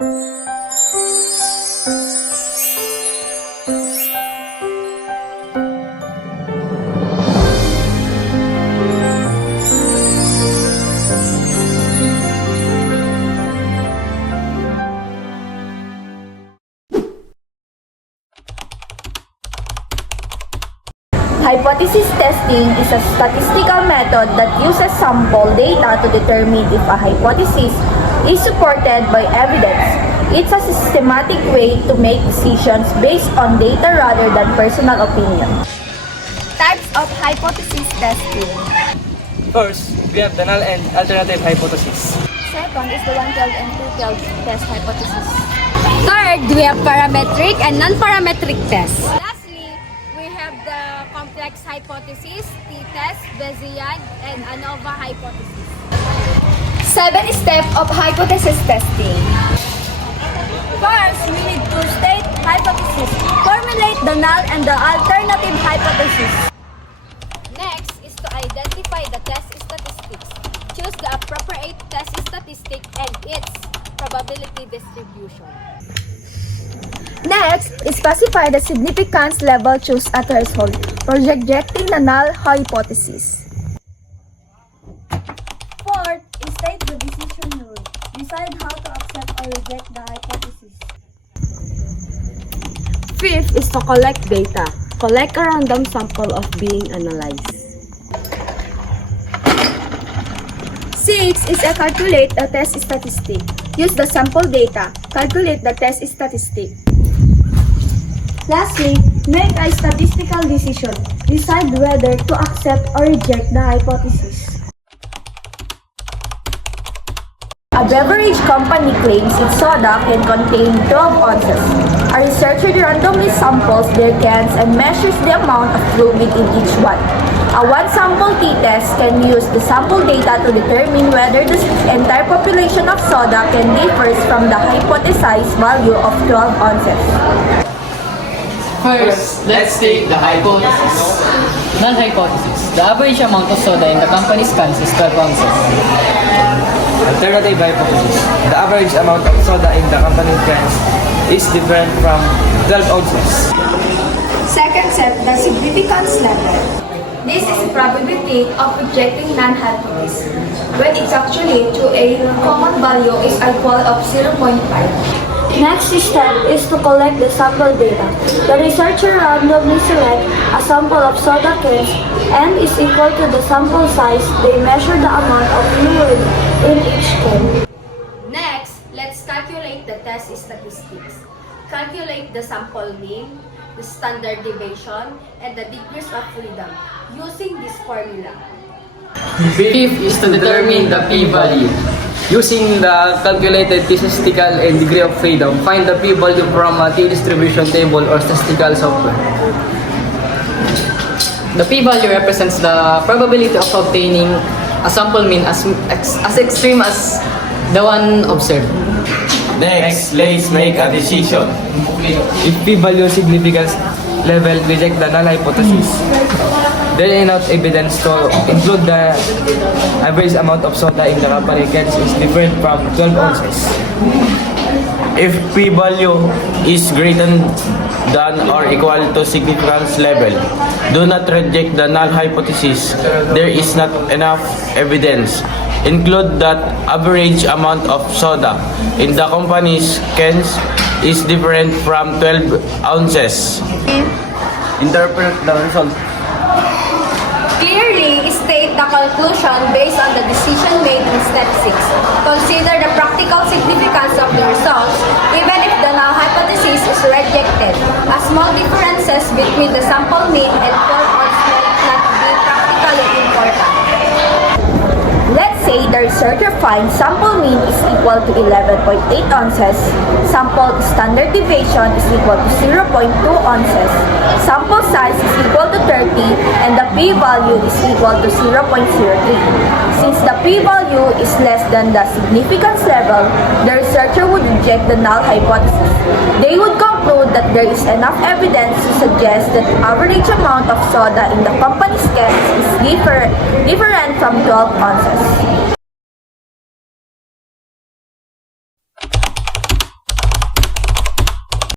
Hypothesis testing is a statistical method that uses sample data to determine if a hypothesis is supported by evidence. It's a systematic way to make decisions based on data rather than personal opinion. Types of hypothesis testing. First, we have the null and alternative hypothesis. Second is the 112 and 212 test hypothesis. Third, we have parametric and non-parametric tests. Complex hypothesis, t-test, Bayesian, and ANOVA hypothesis. 7 steps of hypothesis testing. First, we need to state hypothesis. Formulate the null and the alternative hypothesis. Next is to identify the test statistics. Choose the appropriate test statistic and its probability distribution. Next, specify the significance level, choose a threshold for rejecting the null hypothesis. Fourth, state the decision rule. Decide how to accept or reject the hypothesis. Fifth is to collect data. Collect a random sample of being analyzed. 6 is to calculate a test statistic. Use the sample data. Calculate the test statistic. Lastly, make a statistical decision. Decide whether to accept or reject the hypothesis. A beverage company claims its soda can contain 12 ounces. A researcher randomly samples their cans and measures the amount of fluid in each one. A one-sample t-test can use the sample data to determine whether the entire population of soda can differ from the hypothesized value of 12 ounces. First, let's state the hypothesis. Null hypothesis. The average amount of soda in the company's cans is 12 ounces. Alternative hypothesis. The average amount of soda in the company's cans is different from 12 ounces. Second set, the significance level. This is the probability of rejecting non-hypothesis, when it's actually to a common value is equal of 0.5. Next step is to collect the sample data. The researcher randomly selects a sample of soda cans and is equal to the sample size. They measure the amount of fluid in each can. Next, let's calculate the test statistics. Calculate the sample mean, the standard deviation, and the degrees of freedom using this formula. Fifth is to determine the p-value. Using the calculated statistical and degree of freedom, find the p-value from a t-distribution table or statistical software. The p-value represents the probability of obtaining a sample mean as extreme as the one observed. Next, let's make a decision. If p-value significance level reject the null hypothesis, there is enough evidence to include the average amount of soda in the company cans is different from 12 ounces. If p-value is greater than or equal to significance level, do not reject the null hypothesis. There is not enough evidence. Include that average amount of soda in the company's cans is different from 12 ounces. Interpret the result. Clearly state the conclusion based on the decision made in step 6. Consider the practical significance of the results even if the null hypothesis is rejected. A small differences between the sample mean and 12 ounce might not be practically important. Let's say the researcher finds sample mean is equal to 11.8 ounces, sample standard deviation is equal to 0.2 ounces, sample size is equal to 30, and the p-value is equal to 0.03. Since the p-value is less than the significance level, the researcher would reject the null hypothesis. They would conclude that there is enough evidence to suggest that the average amount of soda in the company's cans is different from 12 ounces.